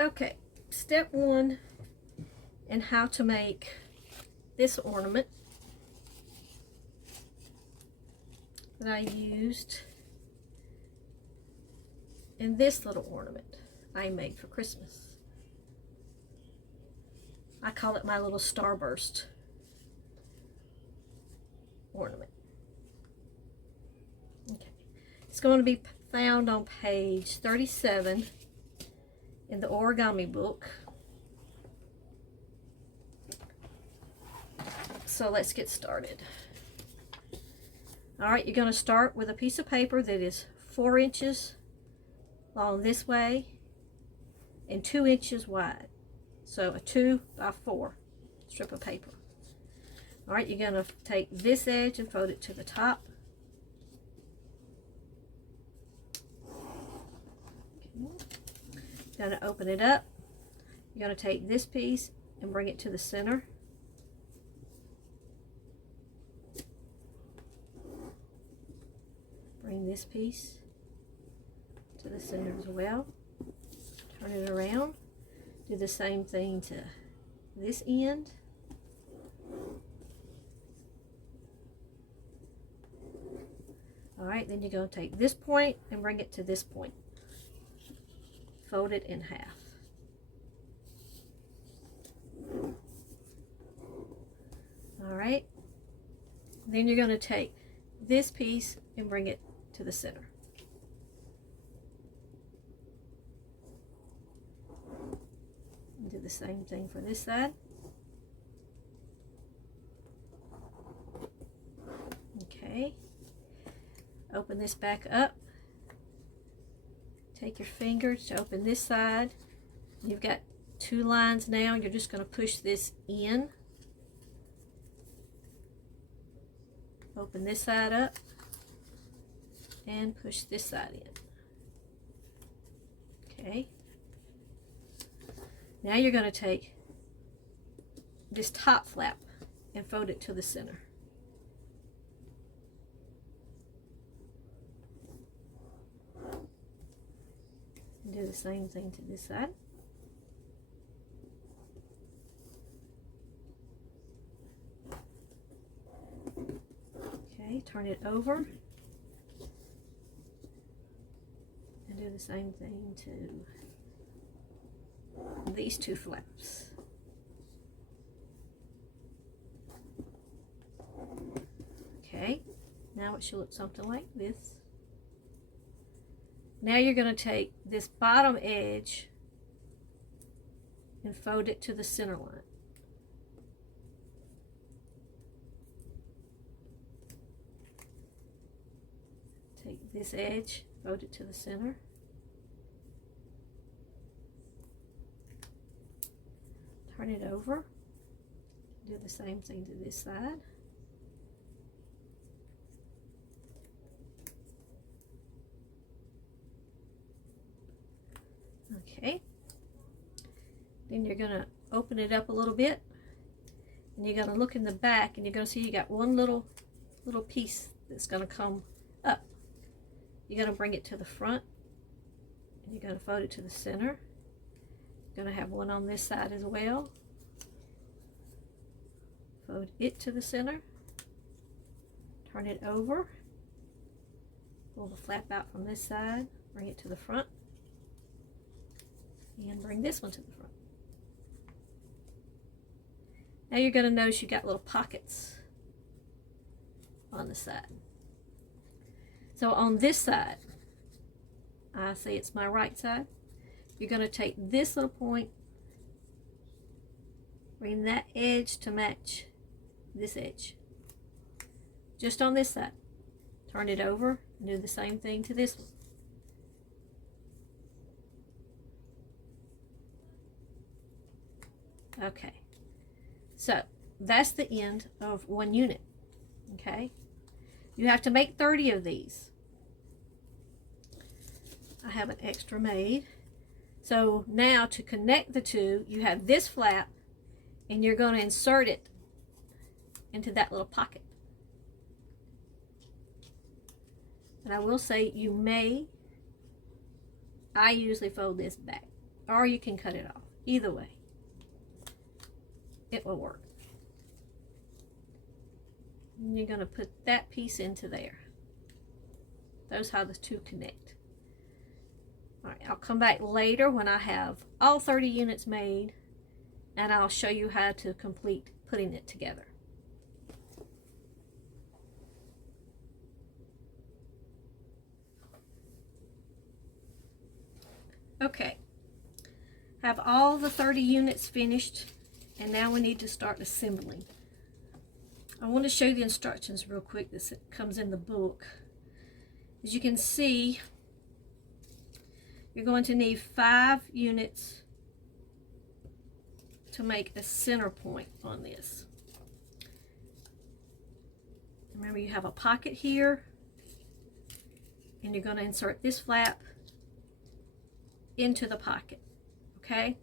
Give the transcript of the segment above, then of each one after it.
Okay, step one in how to make this ornament that I used in this little ornament I made for Christmas. I call it my little Starburst ornament. Okay, it's going to be found on page 37 in the origami book. So let's get started. All right, you're going to start with a piece of paper that is 4 inches long this way and 2 inches wide. So a 2 by 4 strip of paper. All right, you're going to take this edge and fold it to the top. You're going to open it up. You're going to take this piece and bring it to the center. Bring this piece to the center as well. Turn it around. Do the same thing to this end. All right, then you're going to take this point and bring it to this point. Fold it in half. All right, then you're going to take this piece and bring it to the center. And do the same thing for this side. Okay, open this back up. Take your fingers to open this side. You've got 2 lines now. You're just going to push this in. Open this side up and push this side in. Okay. Now you're going to take this top flap and fold it to the center. And do the same thing to this side. Okay, turn it over and do the same thing to these 2 flaps. Okay, now it should look something like this. Now you're going to take this bottom edge and fold it to the center line. Take this edge, fold it to the center. Turn it over. Do the same thing to this side. Okay. Then you're going to open it up a little bit. And you're going to look in the back and you're going to see you got one little piece that's going to come up. You're going to bring it to the front. And you're going to fold it to the center. You're going to have one on this side as well. Fold it to the center. Turn it over. Pull the flap out from this side. Bring it to the front. And bring this one to the front. Now you're going to notice you got little pockets on the side. So on this side, I say it's my right side, you're going to take this little point, bring that edge to match this edge. Just on this side. Turn it over and do the same thing to this one. Okay, so that's the end of 1 unit. Okay, you have to make 30 of these. I have an extra made. So now to connect the 2, you have this flap and you're going to insert it into that little pocket. And I will say I usually fold this back. or you can cut it off. Either way, it will work. And you're going to put that piece into there. Those how the two connect. All right, I'll come back later when I have all 30 units made, and I'll show you how to complete putting it together. Okay, have all the 30 units finished, and now we need to start assembling. I want to show you the instructions real quick. This comes in the book. As you can see, you're going to need 5 units to make a center point on this. Remember, you have a pocket here, and you're going to insert this flap into the pocket, okay?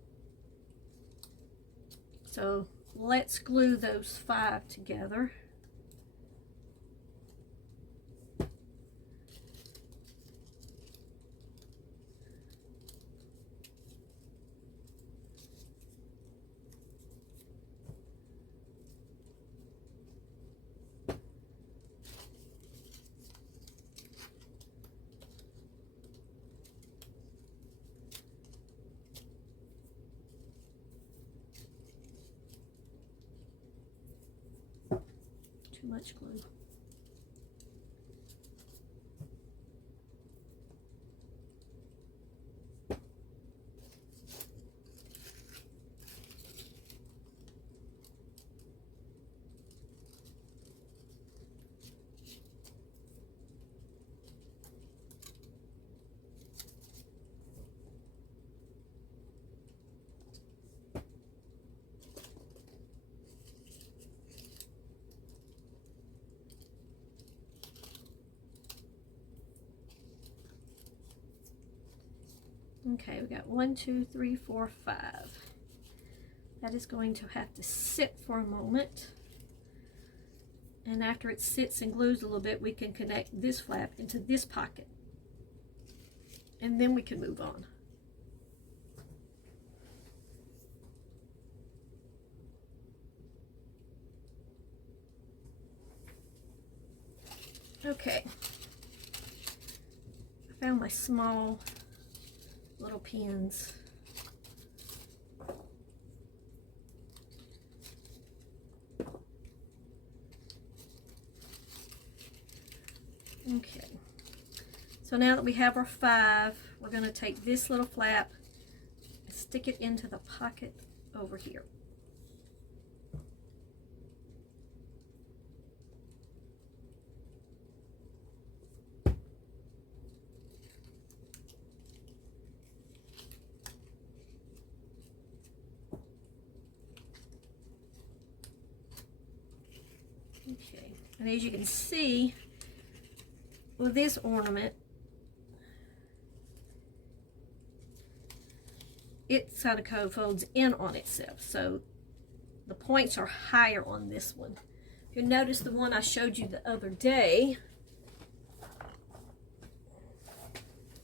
So let's glue those 5 together. Too much glue. Okay, we got 1, 2, 3, 4, 5. That is going to have to sit for a moment. And after it sits and glues a little bit, we can connect this flap into this pocket. And then we can move on. Okay. I found my small little pins. Okay, so now that we have our 5, we're going to take this little flap and stick it into the pocket over here. Okay, and as you can see, with this ornament, it kind of folds in on itself, so the points are higher on this one. If you notice the one I showed you the other day,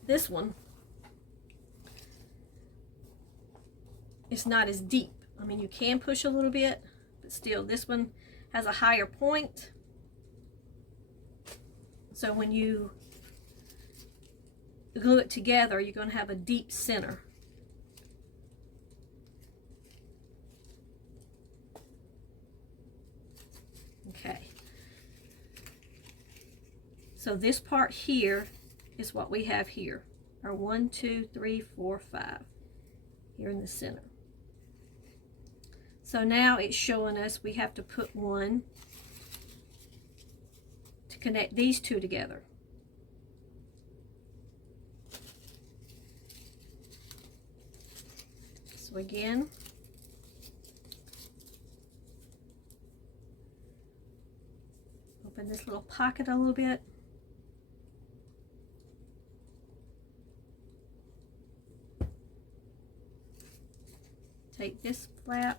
this one is not as deep. I mean, you can push a little bit, but still, this one has a higher point. So when you glue it together, you're going to have a deep center. Okay. So this part here is what we have here. Our 1, 2, 3, 4, 5 here in the center. So now it's showing us we have to put one to connect these two together. So again, open this little pocket a little bit. Take this flap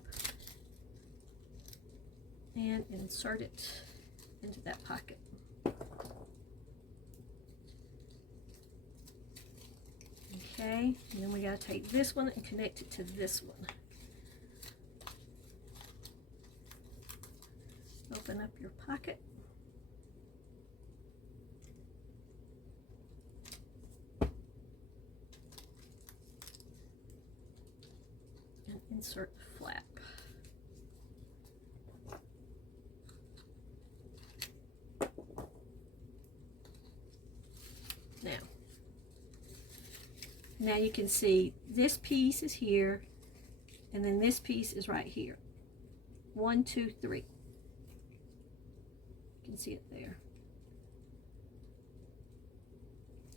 and insert it into that pocket. Okay, and then we got to take this one and connect it to this one. Open up your pocket. And insert the flap. Now you can see this piece is here, and then this piece is right here. 1, 2, 3. You can see it there.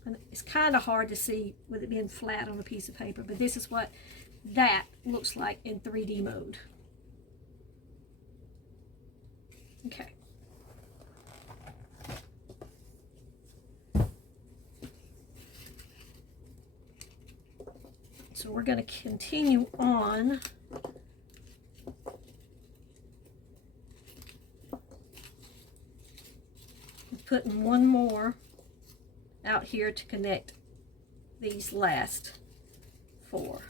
And it's kind of hard to see with it being flat on a piece of paper, but this is what that looks like in 3D mode. Okay. So we're going to continue on putting one more out here to connect these last 4.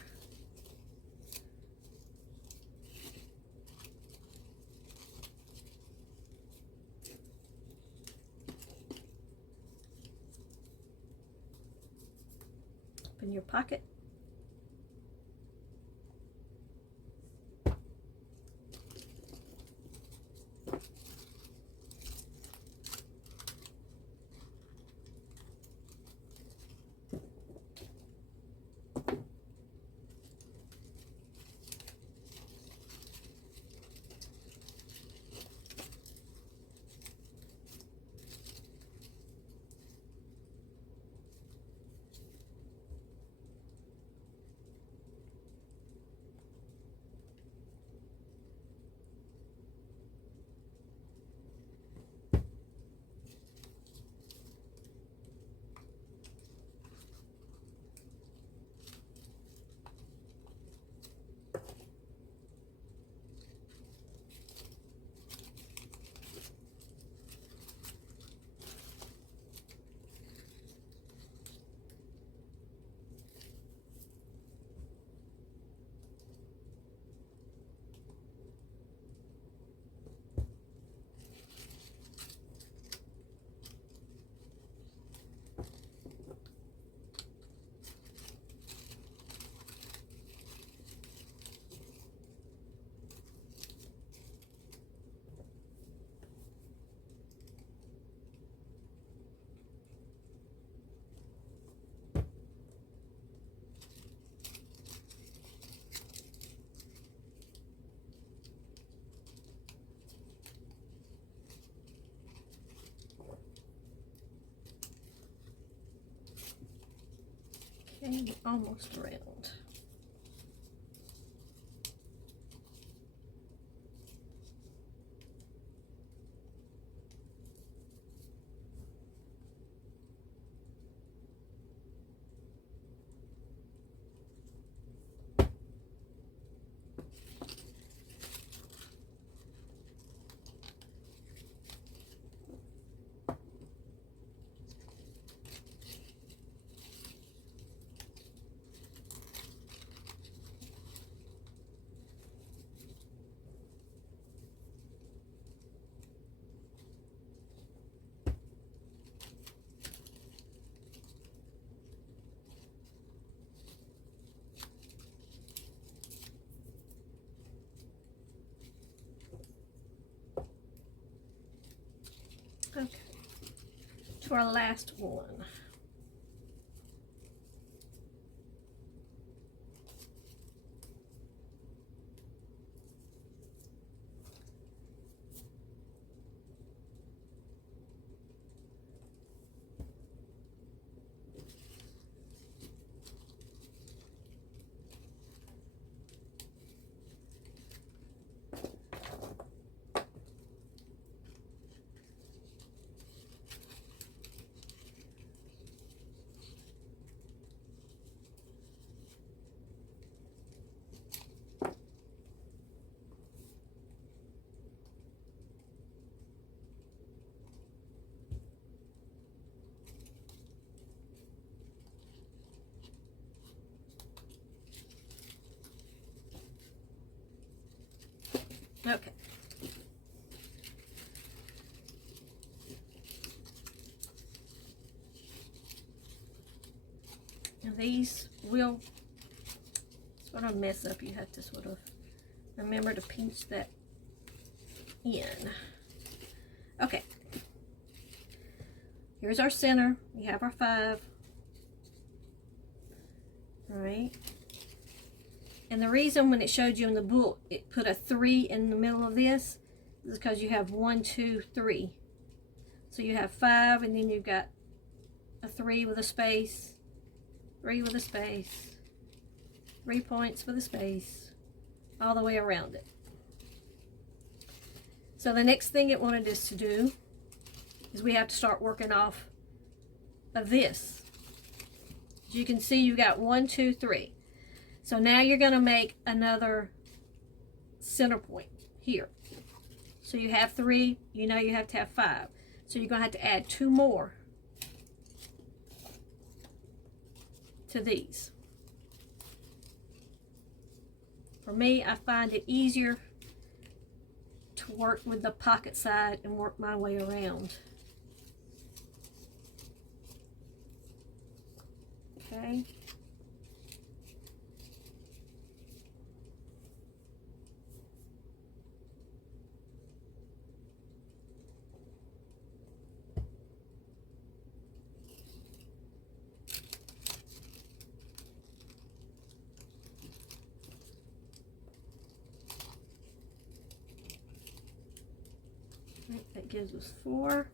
Open your pocket. Okay, almost around. Okay, to our last one. Okay. Now these will sort of mess up. You have to sort of remember to pinch that in. Okay. Here's our center. We have our 5. All right. And the reason when it showed you in the book, it put a 3 in the middle of this is because you have 1, 2, 3. So you have 5, and then you've got a 3 with a space, 3 with a space, 3 points with a space, all the way around it. So the next thing it wanted us to do is we have to start working off of this. As you can see, you've got 1, 2, 3. So now you're going to make another center point here. So you have 3, you know you have to have 5. So you're going to have to add 2 more to these. For me, I find it easier to work with the pocket side and work my way around. Okay. That gives us 4.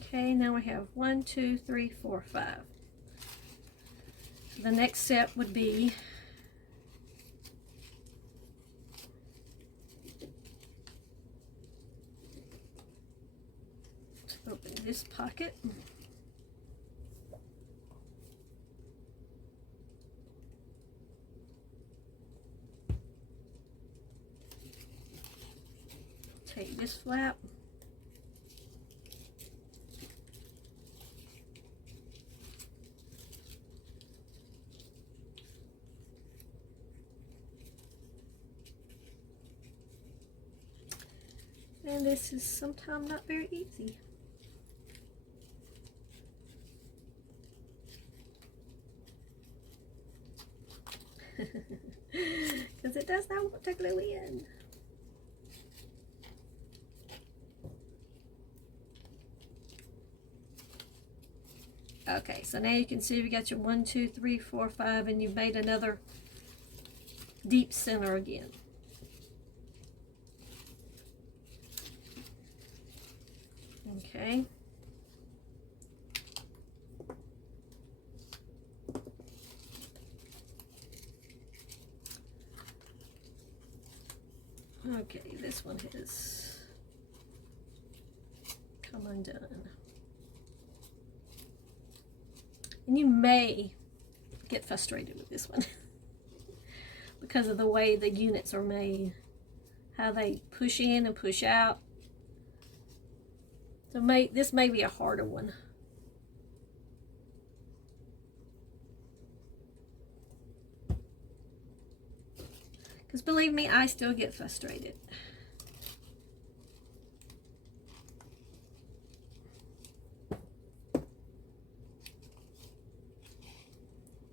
Okay, now we have 1, 2, 3, 4, 5. The next step would be to open this pocket. Take this flap. And this is sometimes not very easy. Because it does not want to glue in. Okay, so now you can see we got your 1, 2, 3, 4, 5, and you've made another deep center again. Okay. Okay, this one has come undone. And you may get frustrated with this one because of the way the units are made, how they push in and push out. So this may be a harder one. Because believe me, I still get frustrated.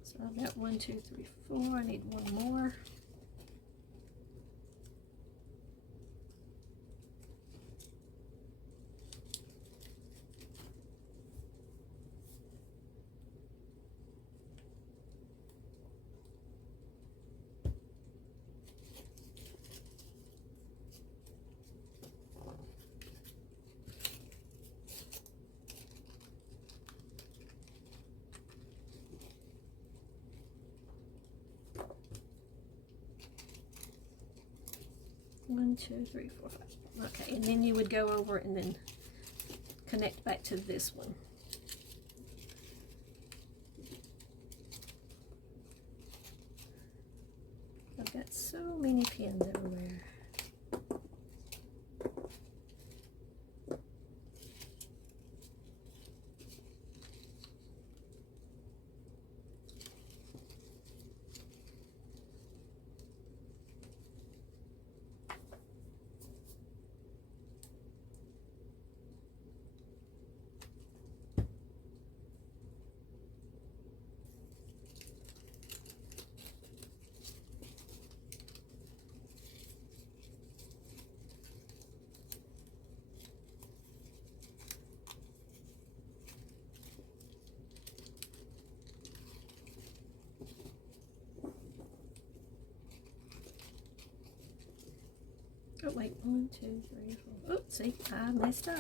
So I've got 1, 2, 3, 4. I need 1 more. One, 2, 3, 4, 5. Okay, and then you would go over and then connect back to this one. I've got so many pins everywhere. Oh wait, 1, 2, 3, 4. Oh, see, I messed up.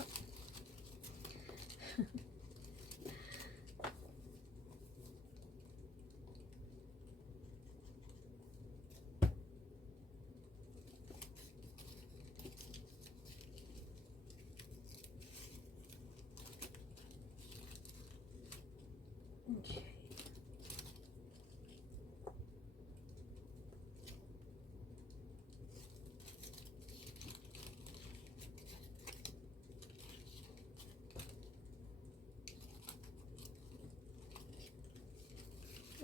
Okay.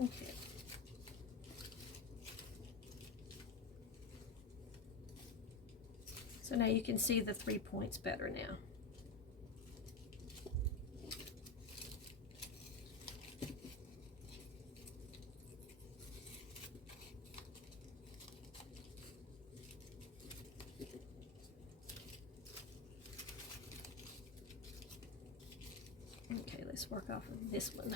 Okay. So now you can see the 3 points better now. Okay, let's work off of this one.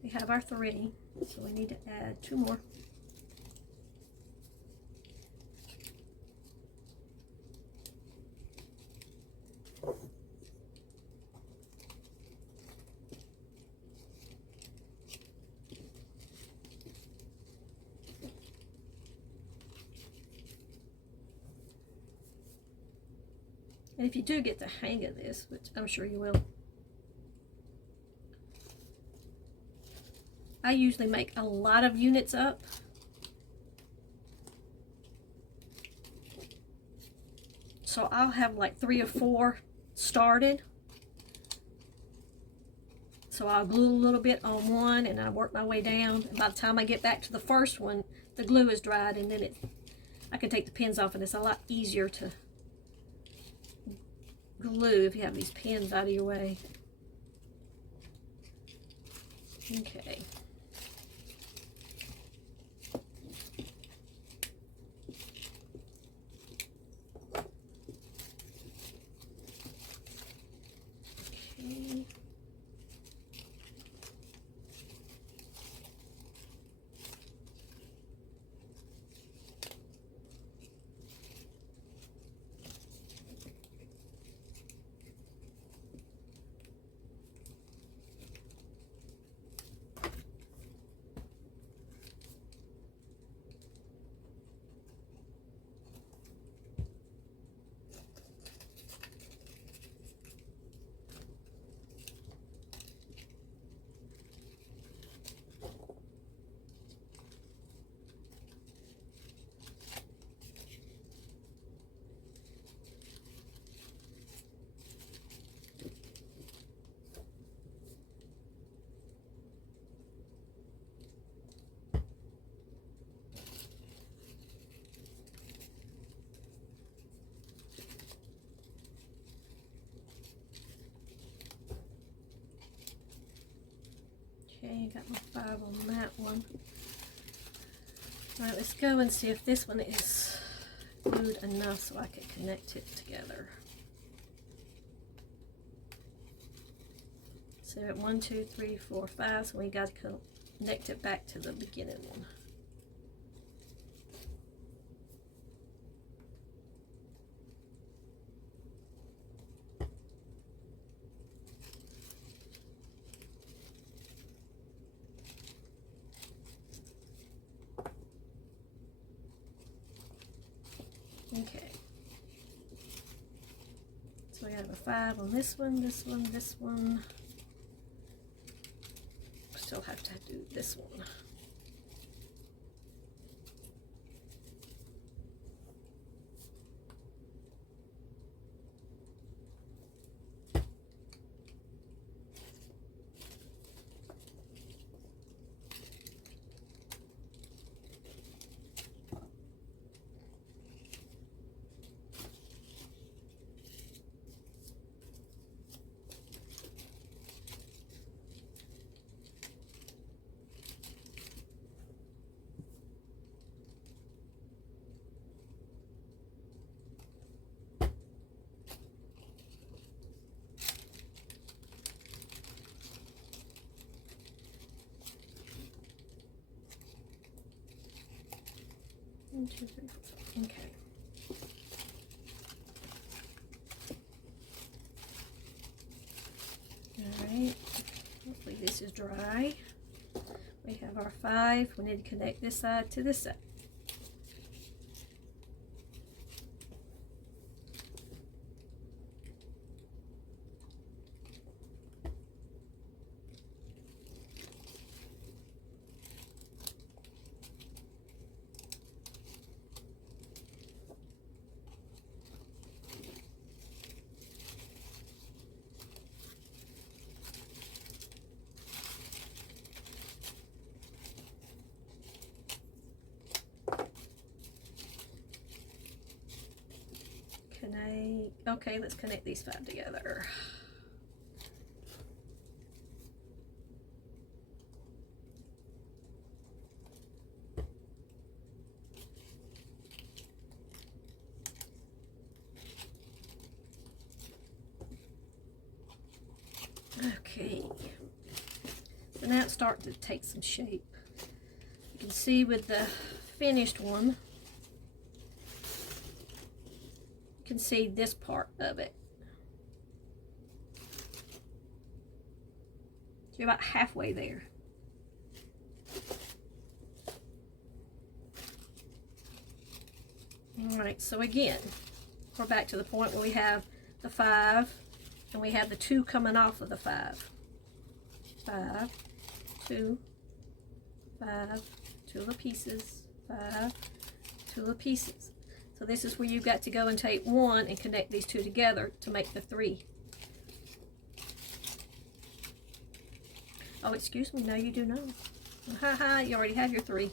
We have our 3, so we need to add 2 more. And if you do get the hang of this, which I'm sure you will, I usually make a lot of units up. So I'll have like 3 or 4 started. So I'll glue a little bit on one and I work my way down. And by the time I get back to the first one, the glue is dried, and then I can take the pins off, and it's a lot easier to glue if you have these pins out of your way. Okay. Okay. Okay, got my 5 on that one. Alright, let's go and see if this one is glued enough so I can connect it together. So at 1, 2, 3, 4, 5, so we got to connect it back to the beginning one. Okay. So we have a 5 on this one, this one, this one. Still have to do this one. One, two, three, four, five. Okay. Alright. Hopefully this is dry. We have our 5. We need to connect this side to this side. Okay, let's connect these 5 together. Okay, so now it's starting to take some shape. You can see with the finished one, you can see this part of it. So you're about halfway there. Alright, so again, we're back to the point where we have the 5 and we have the 2 coming off of the 5. 5, 2, 5, 2 little pieces, 5, 2 little pieces. So this is where you've got to go and take 1 and connect these 2 together to make the 3. Oh, excuse me, no you do not. Haha, you already have your 3.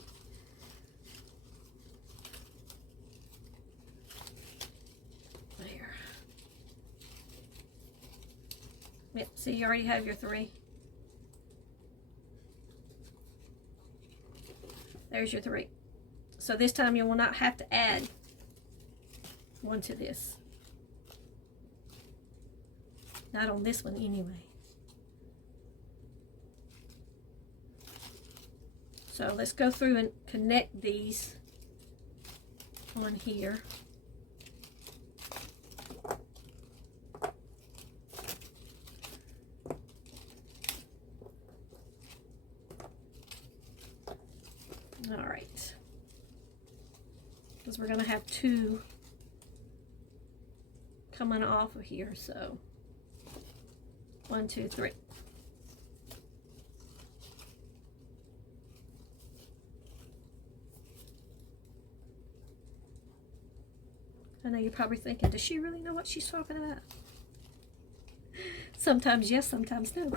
There. Yep, see, you already have your 3. There's your 3. So this time you will not have to add 1 to this. Not on this one anyway. So let's go through and connect these on here. All right. Because we're going to have 2 coming off of here, so 1, 2, 3. I know you're probably thinking, does she really know what she's talking about? Sometimes yes, sometimes no.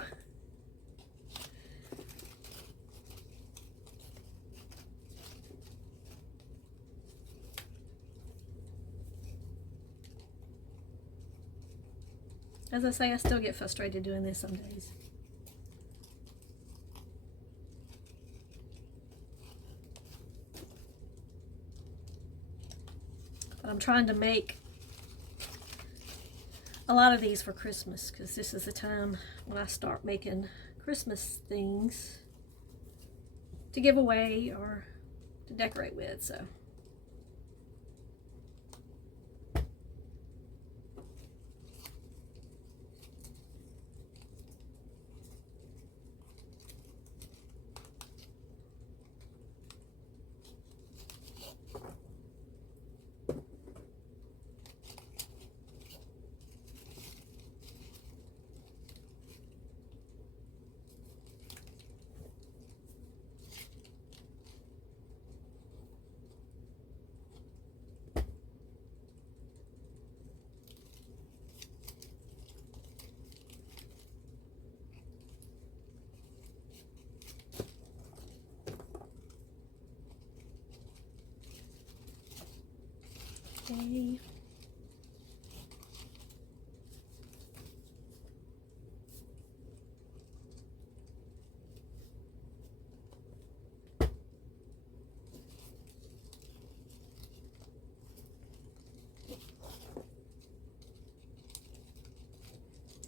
As I say, I still get frustrated doing this some days. But I'm trying to make a lot of these for Christmas, because this is the time when I start making Christmas things to give away or to decorate with, so. Okay.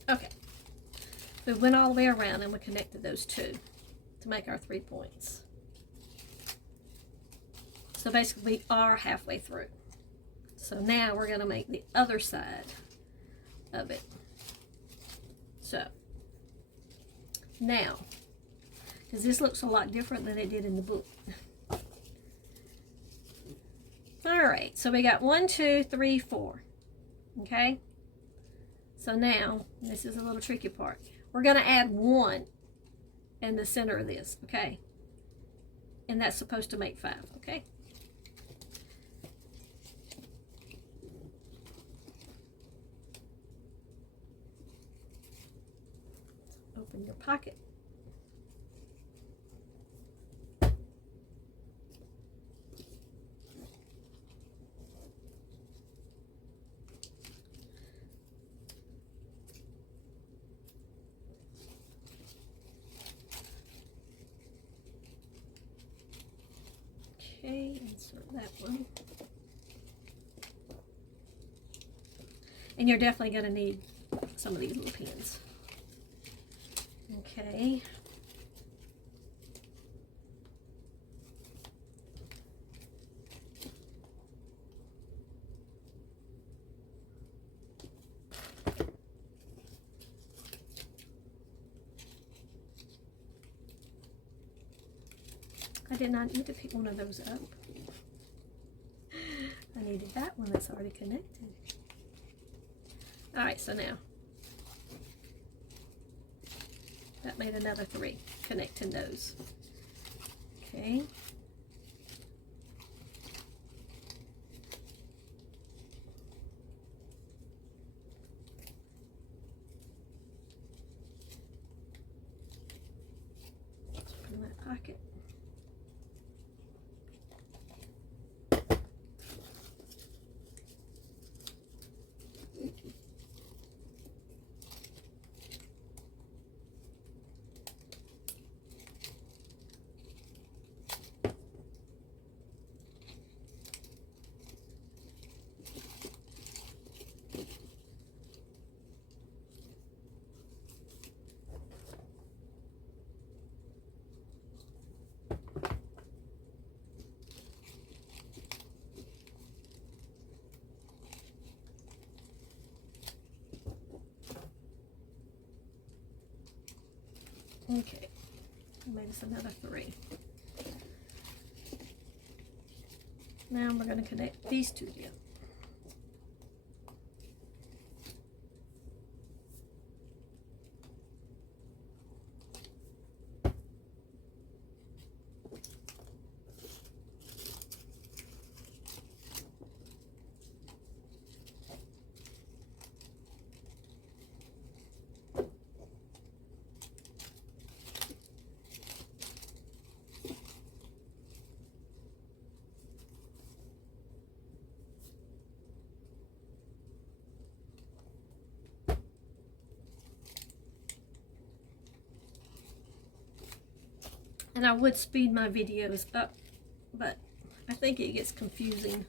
Okay. We went all the way around and we connected those two to make our 3 points. So basically we are halfway through. So now we're going to make the other side of it. So now, because this looks a lot different than it did in the book. All right, so we got 1, 2, 3, 4. Okay. So now, this is a little tricky part. We're going to add 1 in the center of this, okay? And that's supposed to make 5, okay? Open your pocket. Okay, insert that one. And you're definitely going to need some of these little pins. Okay. I did not need to pick one of those up. I needed that one that's already connected. Alright, so now that made another 3, connecting those. Okay. Let's put in that pocket. Okay, made us another 3. Now we're going to connect these two together. And I would speed my videos up, but I think it gets confusing.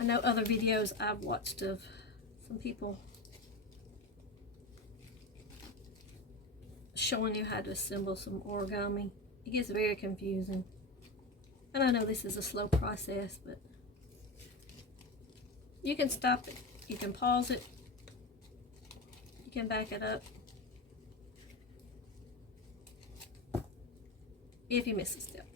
I know other videos I've watched of some people showing you how to assemble some origami. It gets very confusing. And I know this is a slow process, but you can stop it. You can pause it. You can back it up. If you miss a step.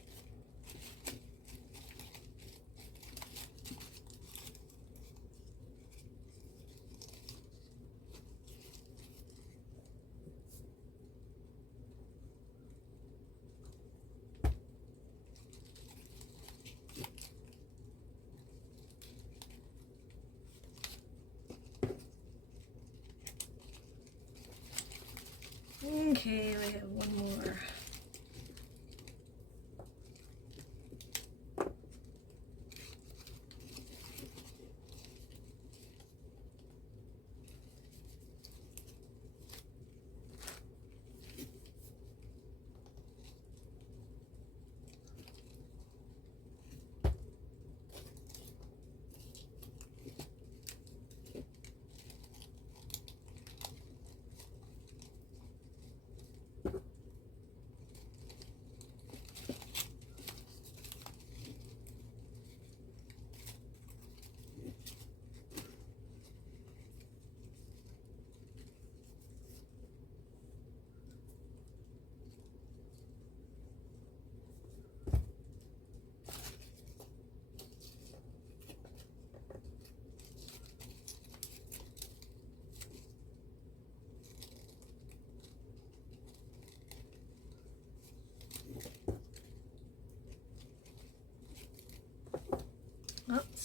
Okay, we have one more.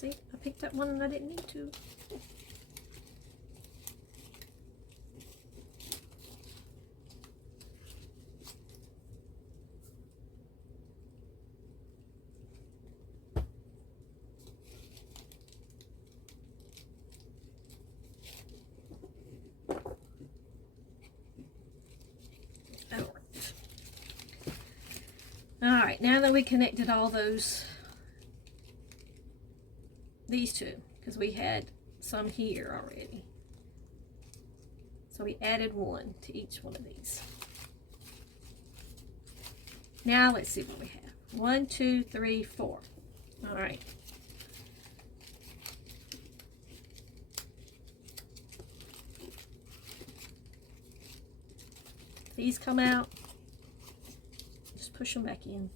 See, I picked up one and I didn't need to. Alright, now that we connected all these two, because we had some here already. So we added one to each one of these. Now let's see what we have. 1, 2, 3, 4. Alright. These come out. Just push them back in.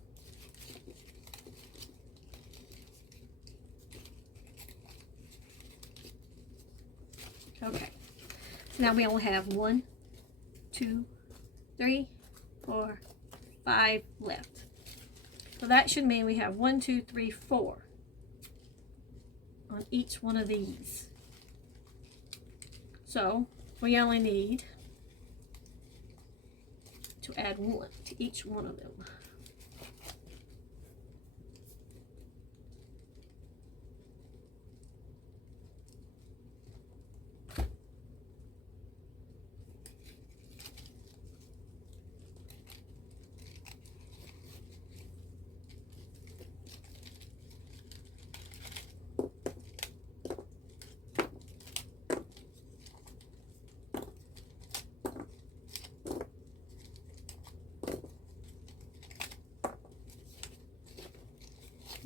Okay, so now we only have 1, 2, 3, 4, 5 left. So that should mean we have 1, 2, 3, 4 on each one of these. So we only need to add 1 to each one of them.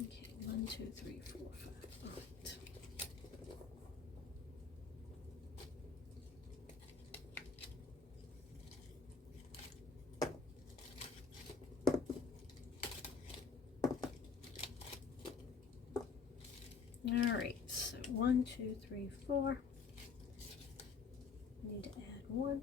Okay, 1, 2, 3, 4, 5. All right. All right, so 1, 2, 3, 4. I need to add 1.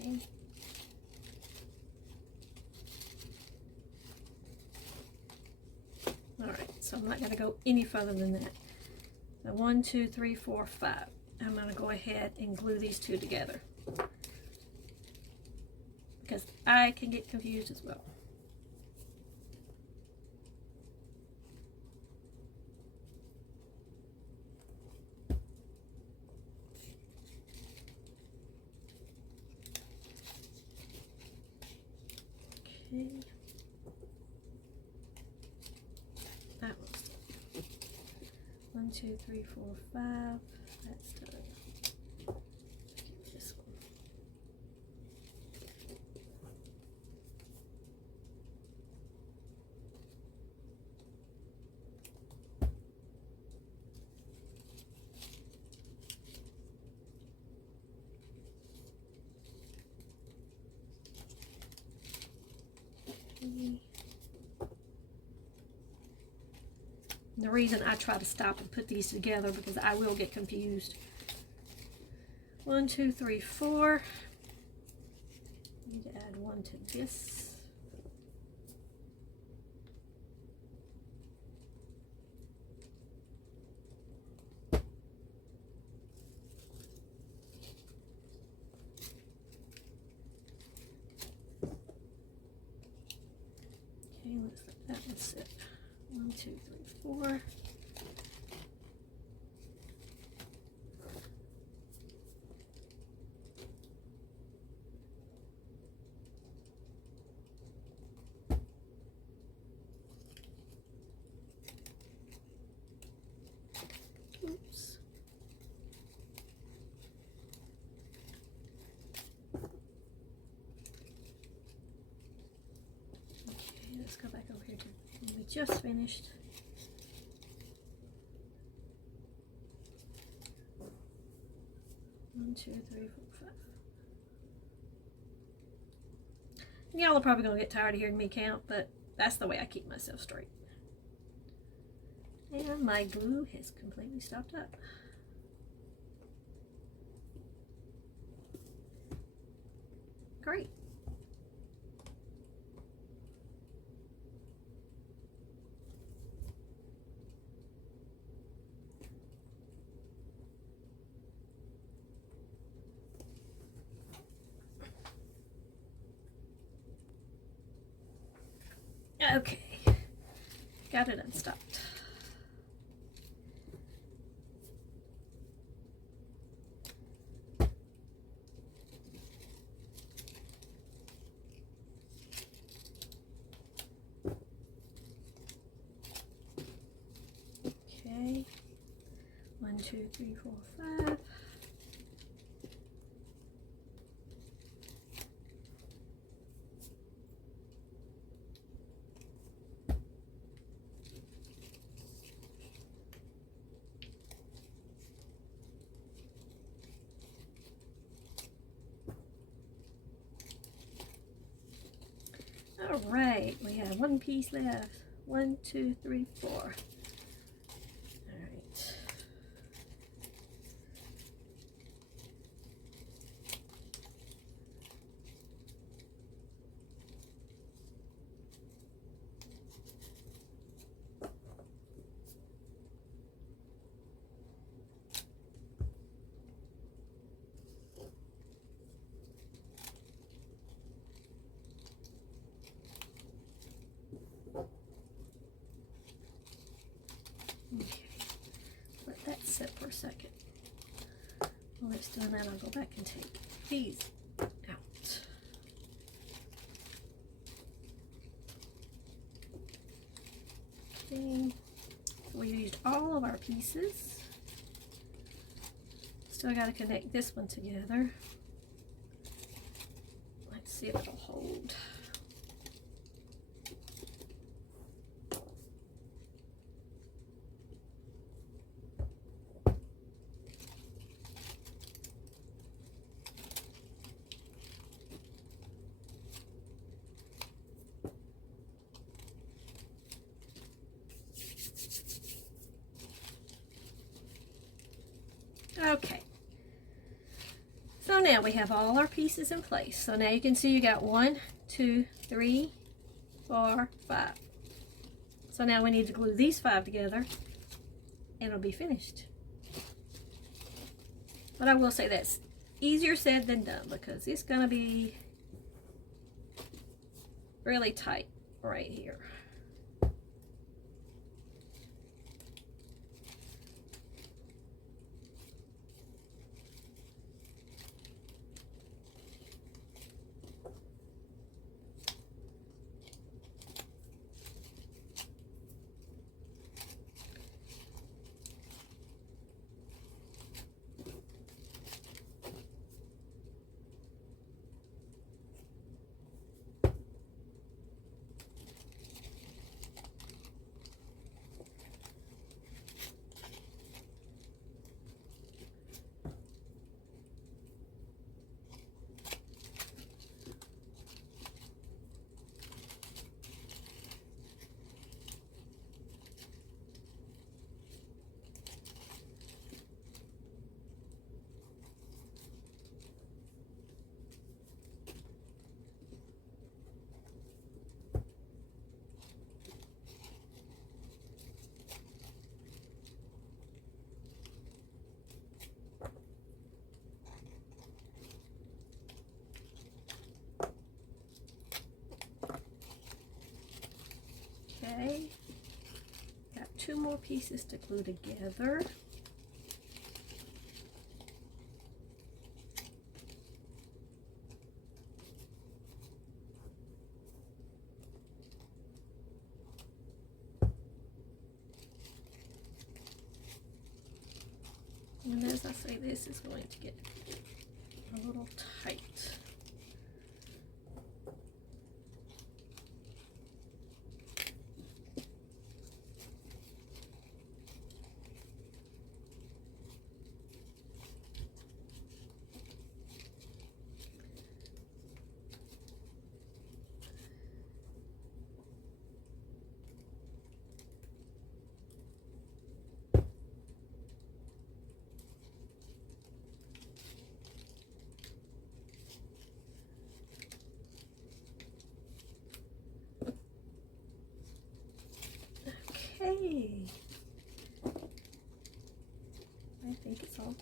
Okay. Alright, so I'm not going to go any further than that. So 1, 2, 3, 4, 5. I'm going to go ahead and glue these two together, because I can get confused as well. Okay. That one's done. 1, 2, 3, 4, 5. That's done. This one. Okay. The reason I try to stop and put these together, because I will get confused. 1, 2, 3, 4. Need to add 1 to this. Okay, let's let that one sit. 1, 2, 3, 4. Oops. Okay, let's go back over here to when we just finished. One, 2, 3, 4, 5. Y'all are probably gonna get tired of hearing me count, but That's the way I keep myself straight. And my glue has completely stopped up. Great. Okay, got it unstopped. Okay, 1, 2, 3, 4, 5. All right, we have one piece left. 1, 2, 3, 4. All right. Okay, let that sit for a second. While it's doing that, I'll go back and take these out. Okay, so we used all of our pieces. Still got to connect this one together. Let's see if it'll hold. Okay, so now we have all our pieces in place. So now you can see you got 1, 2, 3, 4, 5. So now we need to glue these 5 together and it'll be finished. But I will say that's easier said than done because it's going to be really tight right here. Okay, got 2 more pieces to glue together. And as I say, this is going to get a little tight.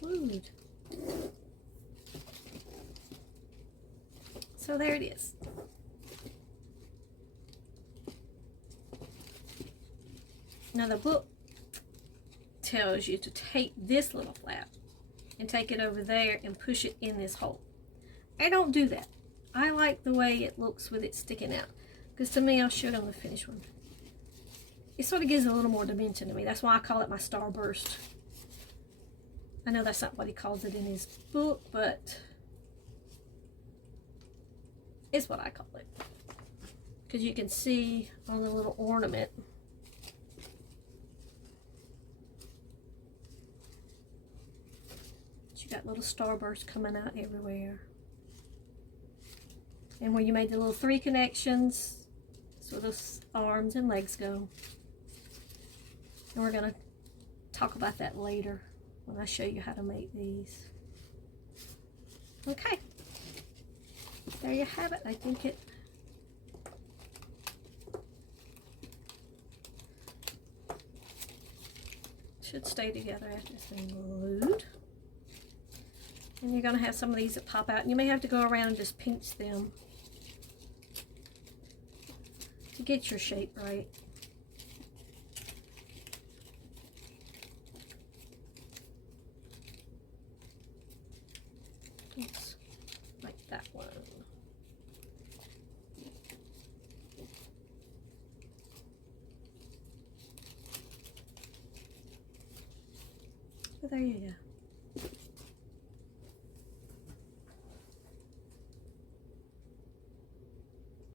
glued. So there it is. Now the book tells you to take this little flap and take it over there and push it in this hole. I don't do that. I like the way it looks with it sticking out, because to me, I'll show it on the finished one. It sort of gives a little more dimension to me. That's why I call it my Starburst. I know that's not what he calls it in his book, but it's what I call it. Because you can see on the little ornament, you got little starbursts coming out everywhere. And where you made the little 3 connections, so those arms and legs go. And we're going to talk about that later when I show you how to make these. Okay. There you have it. I think it should stay together after it's been glued. And you're going to have some of these that pop out. And you may have to go around and just pinch them to get your shape right. Oops, like that one. So there you go.